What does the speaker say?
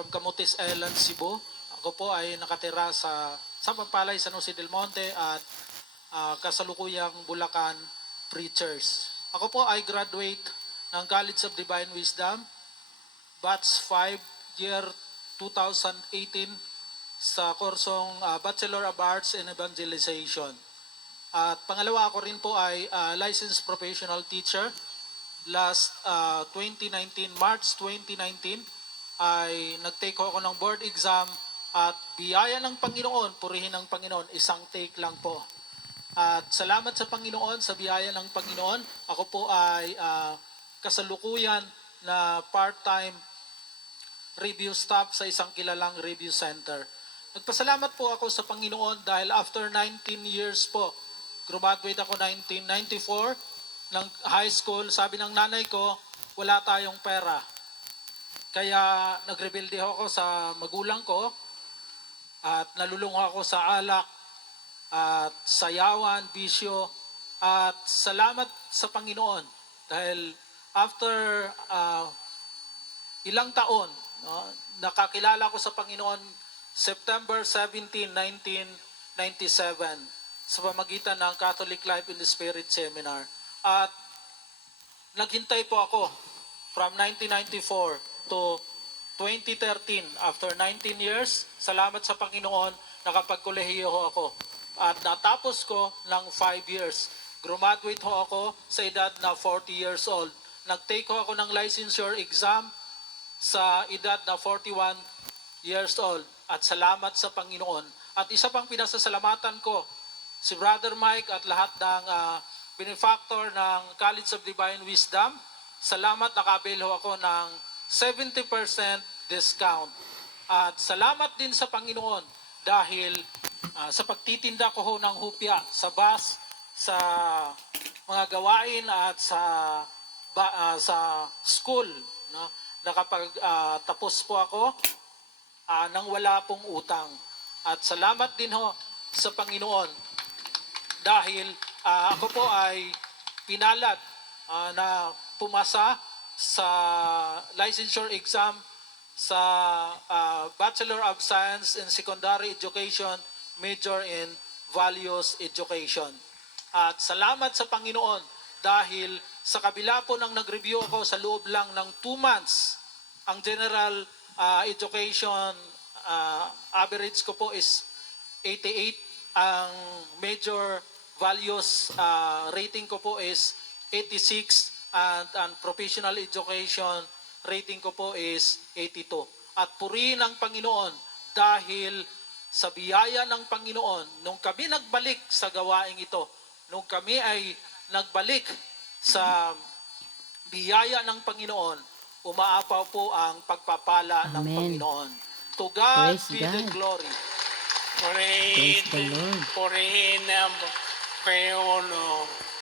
from Camotes Island, Cebu. Ako po ay nakatira sa Pampalay, San Jose del Monte at kasalukuyang Bulacan Preachers. Ako po ay graduate ng College of Divine Wisdom, Batch 5, year 2018 sa kursong Bachelor of Arts in Evangelization. At pangalawa, ako rin po ay licensed professional teacher. Last 2019, March 2019, ay nag-take ako ng board exam at biyaya ng Panginoon, purihin ng Panginoon, isang take lang po. At salamat sa Panginoon, sa biyaya ng Panginoon, ako po ay kasalukuyan na part-time review staff sa isang kilalang review center. Nagpasalamat po ako sa Panginoon dahil after 19 years po, graduate ako 1994 ng high school. Sabi ng nanay ko, wala tayong pera. Kaya nagrebelde ako sa magulang ko at nalulungo ako sa alak at sayawan, bisyo. At salamat sa Panginoon dahil after ilang taon, no, nakakilala ko sa Panginoon September 17, 1997 sa pamagitan ng Catholic Life in the Spirit Seminar. At naghintay po ako from 1994 to 2013. After 19 years, salamat sa Panginoon, nakapagkolehiyo ako. At natapos ko ng 5 years. Graduate ho ako sa edad na 40 years old. Nag-take ho ako ng licensure exam sa edad na 41 years old. At salamat sa Panginoon. At isa pang pinasasalamatan ko, si Brother Mike at lahat ng benefactor ng College of Divine Wisdom. Salamat, nakabilo ako ng 70% discount. At salamat din sa Panginoon dahil sa pagtitinda ko ho ng hupya sa bus, sa mga gawain at sa school, no? Nakapagtapos po ako nang wala pong utang. At salamat din ho sa Panginoon dahil ako po ay pinalad na pumasa sa licensure exam sa Bachelor of Science in Secondary Education, major in Values Education. At salamat sa Panginoon dahil sa kabila po ng nag-review ako sa loob lang ng 2 months, ang general education average ko po is 88. Ang major values rating ko po is 86 and professional education rating ko po is 82. At purihin ang Panginoon dahil sa biyaya ng Panginoon, nung kami nagbalik sa gawaing ito, nung kami ay nagbalik sa biyaya ng Panginoon, umaapaw po ang pagpapala ng Panginoon. To God be the glory. Purihin ang Panginoon.